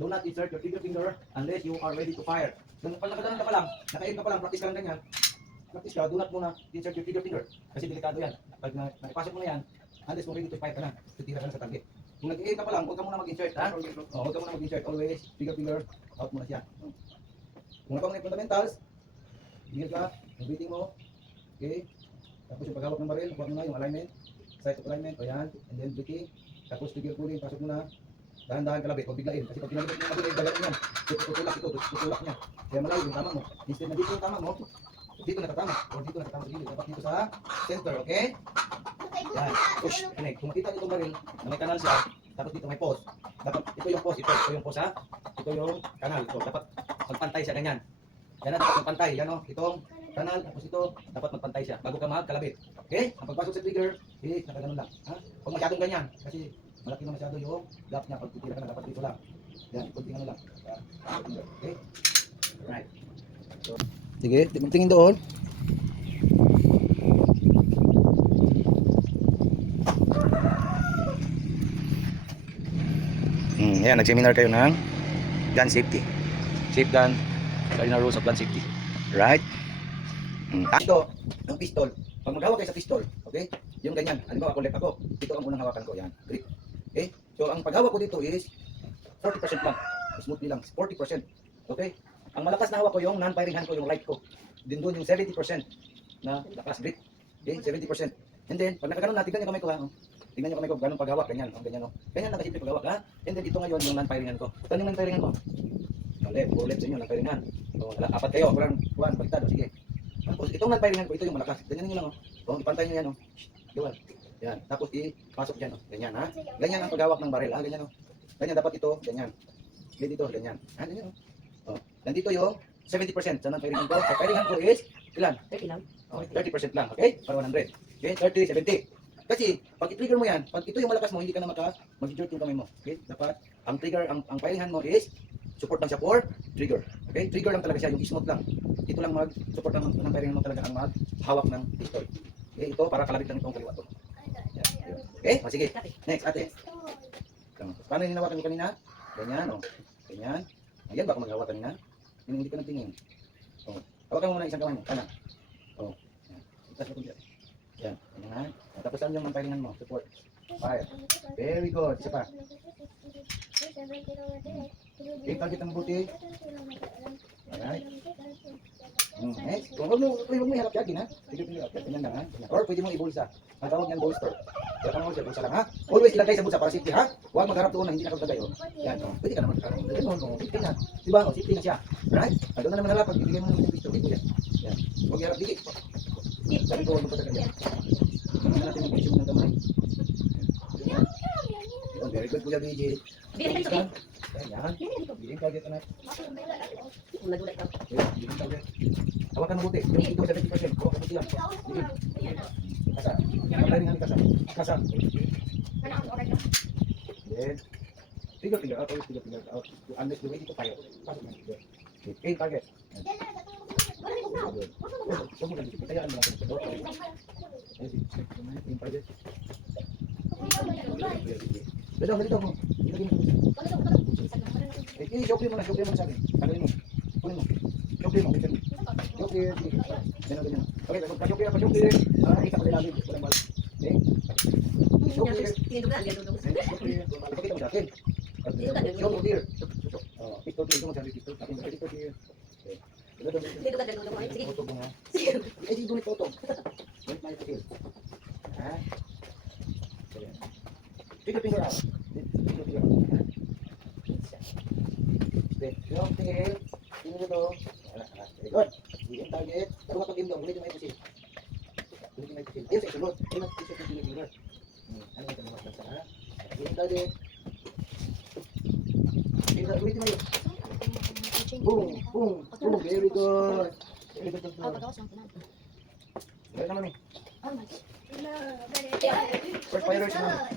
do not insert your trigger finger unless you are ready to fire. Nung pag nakaganon ka pa lang, naka-aim ka pa lang, practice ka lang ganyan. Practice ka, do not muna insert your trigger finger. Kasi delikado yan. Pag naipasok mo na yan, unless kung ready to fire ka na, titira ka na sa target. Kung nag-aim ka pa lang, huwag ka muna mag-insert, ha? Huwag ka muna mag-insert. Always, trigger finger, out muna siya. Kung na pa mga fundamentals, tigil ka, yung breathing mo, okay? Tapos yung paghawak ng baril, huwag mo na yung alignment, sight of alignment, o yan, and then breathing. Tapos trigger pulling, pasok mo na, dahan-dahan kalabit, huwag biglain. Kasi pag pinalabit mo yung baril, dagan yan. Tutulak ito, tutulak niya. Kaya malayo yung tama mo. Instead na dito yung tama mo, dito natatama, o dito natatama sa gilid. Dapat dito sa center, okay? Yan, push, kinig. Kung makita nyo itong baril, na may kanal siya, tapos dito may post. Dapat, ito yung post, ito yung post, ha? Ito yung kanal, ito. Dapat magpantay siya, ganyan. Yan na, dapat magpantay. Yan o, itong kanal, tapos ito, dapat magpantay siya. Bago ka magkalabit. Okay? Ang pagpasok sa trigger, nakaganon lang. Ha? Huwag masyadong ganyan. Kasi malaki na masyado yung gap niya. Pag titira ka na, dapat dito lang. Yan, kunting ano lang. Okay? Right. So, sige, tingin doon. Ayan, nag-seminar kayo ng gun safety. Safe gun, cardinal rules of gun safety. Right? Ito, yung pistol. Pag maghawak kayo sa pistol, okay? Yung ganyan, halimbawa ako left ako, ito ang unang hawakan ko, yan, grip. Okay? So, ang paghawak ko dito is 40% lang. Smoothly lang, 40%. Okay? Ang malakas na hawak ko yung non-firing hand ko, yung right ko. Din doon yung 70% na lakas grip. Okay? 70%. And then, pag nakaganon na, tignan yung kamay ko, ha? Tingnan nyo kamay ko, ganun paghawak, ganyan, ganyan, no? Ganyan lang kasimple paghawak, ha? And then, ito ngayon, yung non-firing hand ko. Saan yung non-firing hand mo? Left, puro left sa inyo, non-firing hand. So, apat kayo, kurang, kuhan, baliktad, sige. Tapos, itong non-firing hand ko, ito yung malakas. Ganyan nyo lang, oh. So, ipantay nyo yan, oh. Diwan. Yan. Tapos, ipasok dyan, oh. Ganyan, ha? Ganyan ang paghawak ng baril, ha? Ganyan, oh. Ganyan, dapat ito, ganyan. Okay, dito, ganyan. Ha, ganyan, oh. Nandito yung 70% sa non-firing hand ko. Sa firing hand ko is, ilan? 30 lang. Oh, 30% lang, okay? Para 100. Okay, 30, 70. Kasi, pag i-trigger mo yan, pag ito yung malakas mo, hindi ka na mag-jerk yung kamay mo. Okay? Dapat, ang trigger, ang firing hand mo is, support lang siya for trigger. Okay? Trigger lang talaga siya, yung smooth lang. Ito lang mag-support ng firing hand mo talaga ang maghawak ng pistol. Okay? Ito, para kalabit lang itong kaliwa to. Okay? O, sige. Next, ate. Paano yung hinawakan niyo kanina? Ganyan, o. Ganyan. Ayan ba kung maghawak kanina? Hindi ka nagtingin. O. Hawakan mo muna isang kamay mo. Kanan. O. Itas mo ito. Yan. Ganyan. Tapos saan yung firing mo? Support. Fire. Very good. Isa pa. Okay, target ang buti. Alright. Next. Huwag mo iharap yagin, ha? Sige, ganyan lang, ha? Or pwede mo ibulsa. Ang tawag niyan bolster. Kaya kang bolster, bulsa lang, ha? Always ilagay sa bulsa para safety, ha? Huwag magharap doon na hindi nakalagay, oh. Yan, oh. Pwede ka naman. Ganun, oh. Safety na. Diba, oh? Safety na siya. Right? Doon na naman halapag. Ibigay mo naman yung pistol. Ito yan. Yan. Huwag iharap dikit. Sabi ko, huwag mo patagal yan. Tingnan natin yung presyo ng kamay. Very good, Kuya BJ. Yan. Biling target na. Biling target. Hawakan mo buti. Yung ito 70%. Hawakan mo siya. Biling. Kasa. Kaya nga ni kasa. Kasa. Then, figure out. Always figure out. Unless the way ito tayo. Pasok na figure. Okay, target. So mo ganito. Kaya ano natin. Yung target. Dito mo. Show mo na sa akin. Tanggalin mo. Kunin mo. Show mo. Ganyan. Okay, pa-show nakita ko din namin. Walang bala. Okay? Show clear. Pakita mo sa akin. Show clear. Pistol clear. Show mo sa akin. Pistol clear. Sige. Sige, dulit photo. Don't mind the kill. Ha? Finger out. Finger out. Yung tingin. Tingin ito. Very good. Yung target. Pero kapag imdong, ulit yung may pusin. Ayun sa isulot. Ayun ang pusin yung finger. Ano ito naman sa ha? Yung target. Ulit yung may. Boom. Very good. Very good. Very naman eh. First fire naman.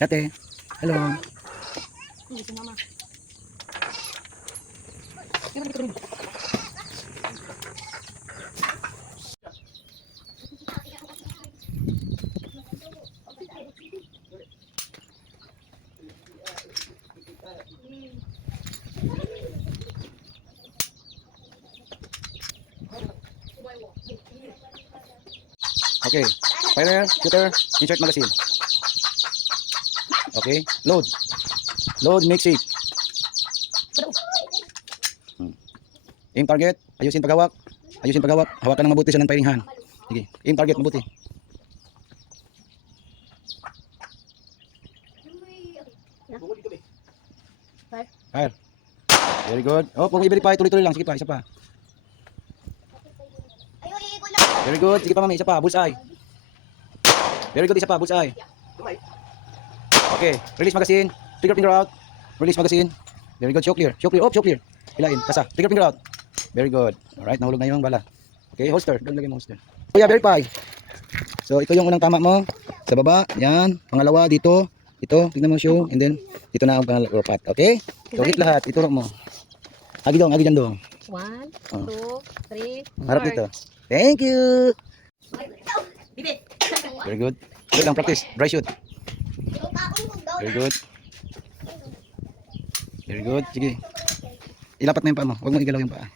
Ate, hello. Ini si mama. Okay. Fire, shooter, insert magazine. Okay. Load. Load, make safe. Aim target. Ayusin paghawak. Ayusin paghawak. Hawakan ng mabuti sa non-firing hand. Sige. Aim target mabuti. Fire. Very good. Oh, kung i-verify, tuloy-tuloy lang. Sige pa, isa pa. Very good. Sige pa, mami, isa pa. Bullseye. Very good, isa pa. Bullseye. Okay. Release magazine. Trigger finger out. Release magazine. Very good. Show clear. Show clear. Oh, show clear. Hilain. Kasa. Trigger finger out. Very good. Alright, nahulog na yung bala. Okay, holster. Doon lagay mo holster. Kuya, verify. So, ito yung unang tama mo. Sa baba. Yan. Pangalawa, dito. Ito. Tignan mo show. And then, dito na ang pangalawa pat. Okay? So, hit lahat. Ituro mo. Agi dyan dong. 1, Oh. 2, 3, Harap dito. Thank you. Very good. Good lang practice. Dry shoot. Very good. Very good. Sige. Ilapat mo yung paa mo. Huwag mo igalaw yung paa.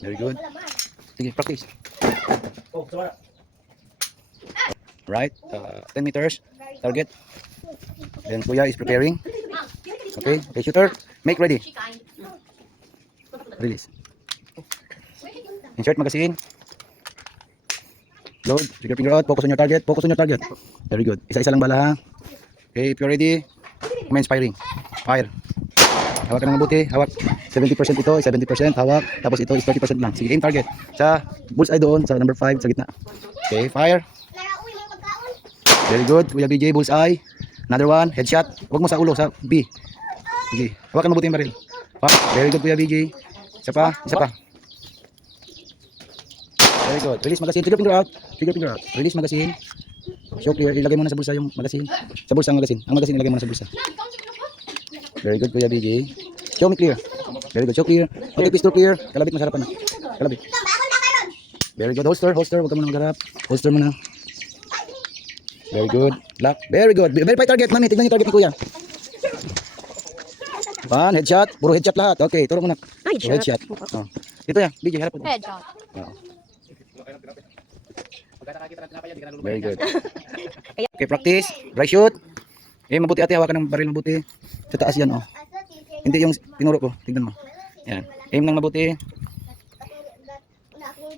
Very good. Sige, practice. Right. 10 meters. Target. Then Kuya is preparing. Okay. Okay, shooter. Make ready. Release. Insert magazine. Load. Trigger finger out. Focus on your target. Focus on your target. Very good. Isa-isa lang bala ha. Okay, if you're ready, commence firing. Fire. Hawak ka ng mabuti. Hawak. 70% ito, 70% hawak. Tapos ito is 30% lang. Sige, aim target. Sa bullseye doon, sa number 5, sa gitna. Okay, fire. Very good. Kuya BJ, bullseye. Another one, headshot. Huwag mo sa ulo, sa B. Sige, hawakan mabuti yung baril. Very good, Kuya BJ. Isa pa, isa pa. Very good. Release magazine. Trigger finger out. Trigger finger out. Release magazine. Show clear. Ilagay mo na sa bulsa yung magazine. Sa bulsa ang magazine. Ang magazine ilagay mo na sa bulsa. Very good, Kuya BJ. Show me clear. Very good. Show clear. Okay, pistol clear. Kalabit mo sa harapan na. Kalabit. Very good. Holster. Holster. Huwag ka muna magharap. Holster mo na. Very good. Lock. Very good. Verify target, mami. Tignan yung target ni Kuya. One, headshot. Puro headshot lahat. Okay, turo mo na. Puro headshot. Oh. Ito yan. BJ, harap mo. Headshot. Oh. Very good. Okay, practice. Dry shoot. Mabuti ate, hawakan ng baril mabuti. Sa taas yan, oh. Hindi yung tinuro ko. Tingnan mo. Yan. Aim ng mabuti.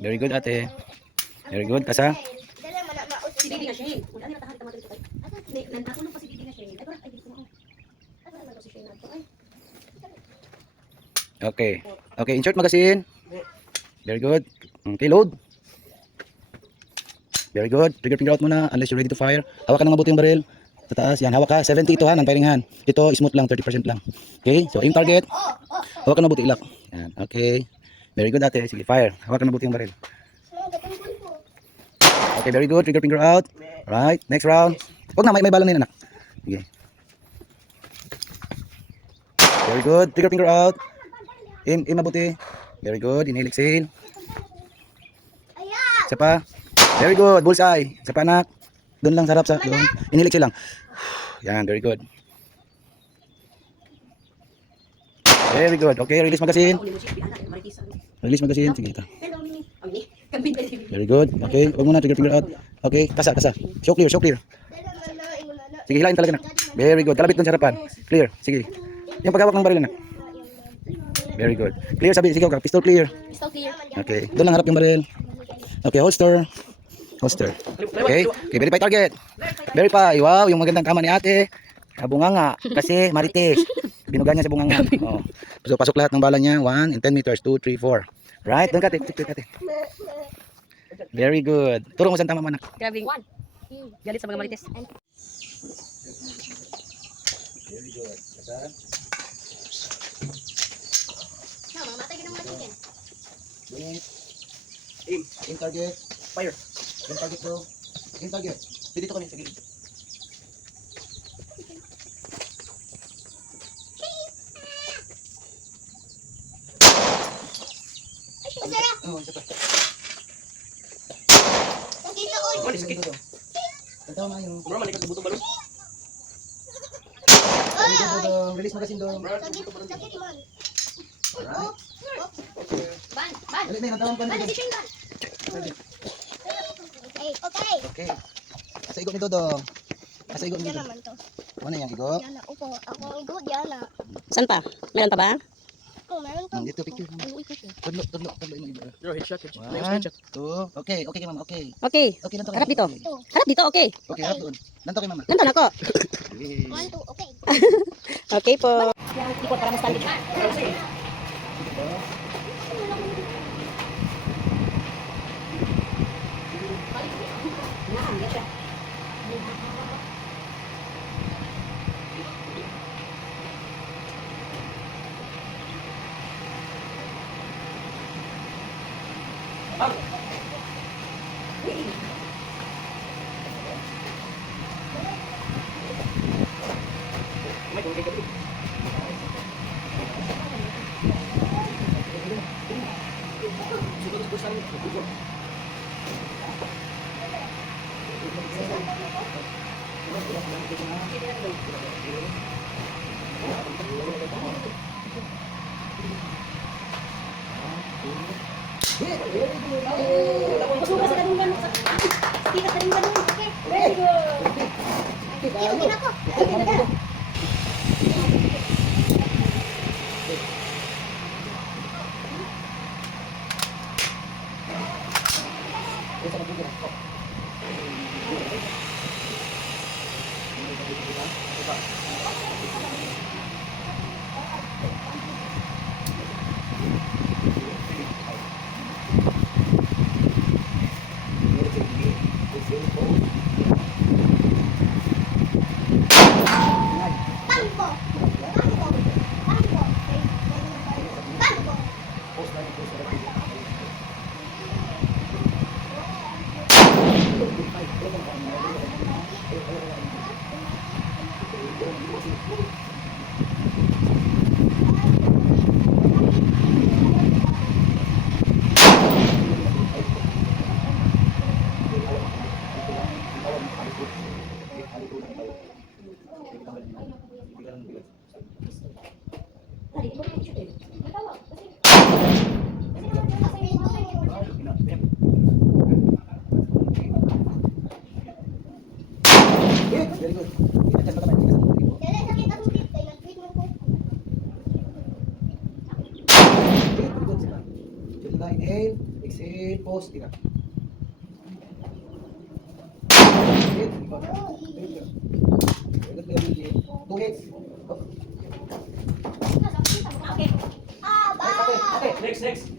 Very good ate. Very good. Kasa. Si Didi nga siya eh. Wala nila tahan tama dito. Nantulong pa si Didi nga siya eh. Ay, dito mo. Okay. Okay, insert magazine. Very good. Okay, load. Very good. Trigger finger out muna unless you're ready to fire. Hawakan ng mabuti yung baril. Sa taas. Yan. Hawak ka. 70 ito ha. Non-firing hand. Ito, smooth lang. 30% lang. Okay. So, aim target. Hawakan ng mabuti. Ilak. Yan. Okay. Very good ate. Sige, fire. Hawakan ng mabuti yung baril. Okay, very good. Trigger finger out. Right. Next round. Huwag na. May bala na yun, anak. Sige. Very good. Trigger finger out. Aim mabuti. Very good. Inhale, exhale. Isa pa. Very good. Bullseye. Isa pa, anak. Doon lang, sarap sa doon. Inhale, exhale lang. Yan, very good. Very good. Okay, release magazine. Release magazine. Sige, ito. Very good. Okay, huwag muna. Trigger finger out. Okay, kasa. Show clear, show clear. Sige, hilain talaga, anak. Very good. Kalabit doon sa harapan. Clear. Sige. Yung paghawak ng baril, anak. Very good. Clear, sabi. Sige, pistol clear. Pistol clear. Okay. Doon lang harap yung baril. Okay, holster. Holster. Okay. Okay, verify target. Verify. Wow, yung magandang kama ni ate. Bunganga. Kasi marites. Binuga niya sa bunganga. Oh. So, pasok lahat ng bala niya. 1 and 10 meters. 2, 3, 4. Right? Doon kate. Kate. Very good. Turo mo saan tama manak. Grabe. 1. Galit sa mga marites. Very good. Kasa. Aim target. Fire. Aim target bro. Aim target. Dito kami sa gilid. Oh, isa pa. Tatawa na yung... Bro, malikas sa buto balon. Release magazine dong. Alright. Ban. Dali na, natawang pa na. Okay. Okay. Asa igo ni Dodong? Asa igo ni Yan Dodong? naman to. Ano yang igo? Yan na. Upo. Ako ang good. Yan na. Saan pa? Meron pa ba? Oh, meron to. Dito picture. Ay, uy, picture. Tudlo mo ibo. Bro, headshot, headshot. Next One, headshot. two. Okay, okay kay mama. Okay. Okay. Okay lang to. Harap dito. Okay. Harap dito, okay. Okay, harap doon. Lanto kay mama. Nandun ako. Okay. 1, 2, okay. Okay po. Ikot para mas talik. Suka sa ganun ganun. Stika sa ganun ganun. Okay. Very good. Okay na ko. Tambo. Tambo. Tambo. Tambo. Very good. Kita cek kamay. Dali, sakit ang tip. Kaya nag-tweet mo ko. Very good sila. Jadi ka inhale, exhale, pause, tira. Very good. Very good. Very good. Two hits. Okay. Okay. Next, next.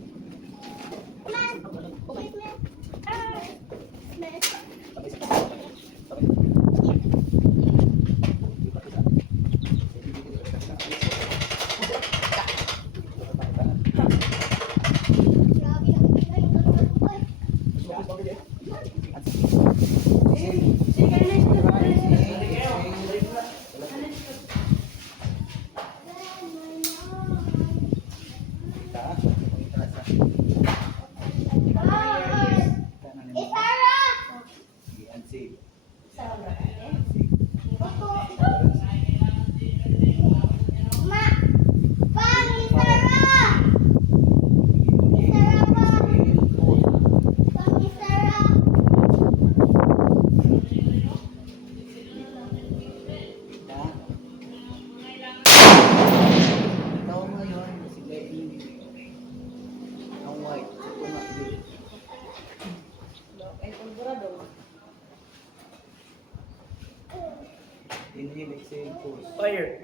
Inhale, exhale, pause. Fire.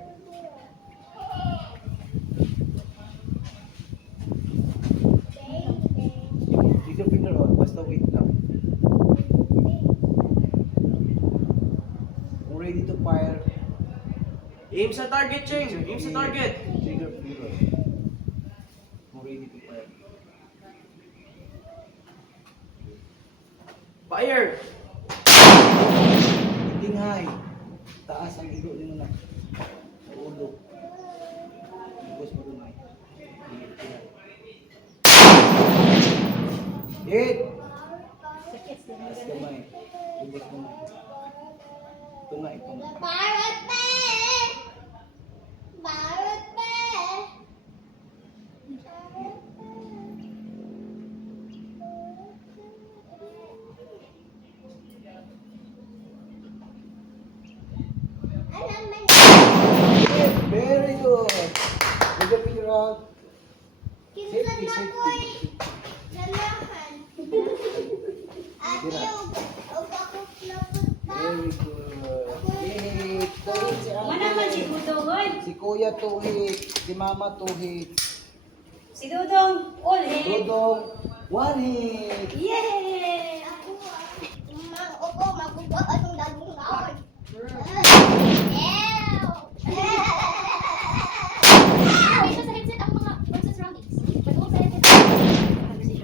Use your finger on, basta wait lang. Kung ready to fire, Aim sa target, Cheng. Aim sa target. trigger finger. Kung ready to fire. Fire. Hindi high. Taas ang igo nyo na. Sa ulo. Ibos mo rumay. Hit! Taas kamay. Ibos mo na. Ito nga, ito nga. Barot pe! Barot pe! Alam mo na. Very good. With the figure out. Kinsan Safety, na safety. ko'y lalahan. At yung upakot na punta. Very good. Yay! Tuhit si ate. Mana man si Dudong, oy. Si kuya tuhit. Si mama tuhit. Si Dudong, all head. Dodong, one hit. Yay! Ako Opo, magugaan yung dagong naon. Ito sa headset ang mga voice surroundings. Pag-uong sa headset.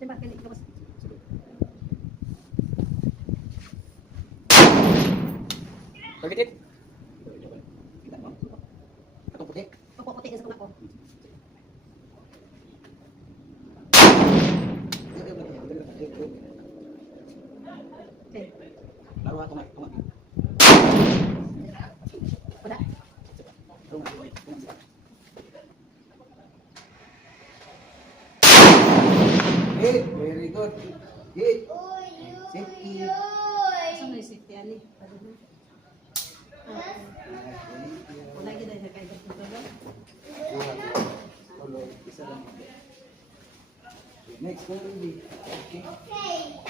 Diba, kaya ikaw mas- Target it. Atong puti. Ako, puti na sa kuma ko. Okay. Laro nga, tunga, tunga. Wala. Tunga, tunga. Hit, very good. Hit. Safety. Saan na yung safety, ani? Wala kita na kayo dito. Tuloy, isa lang. Next, go, Ruby. Okay. Okay.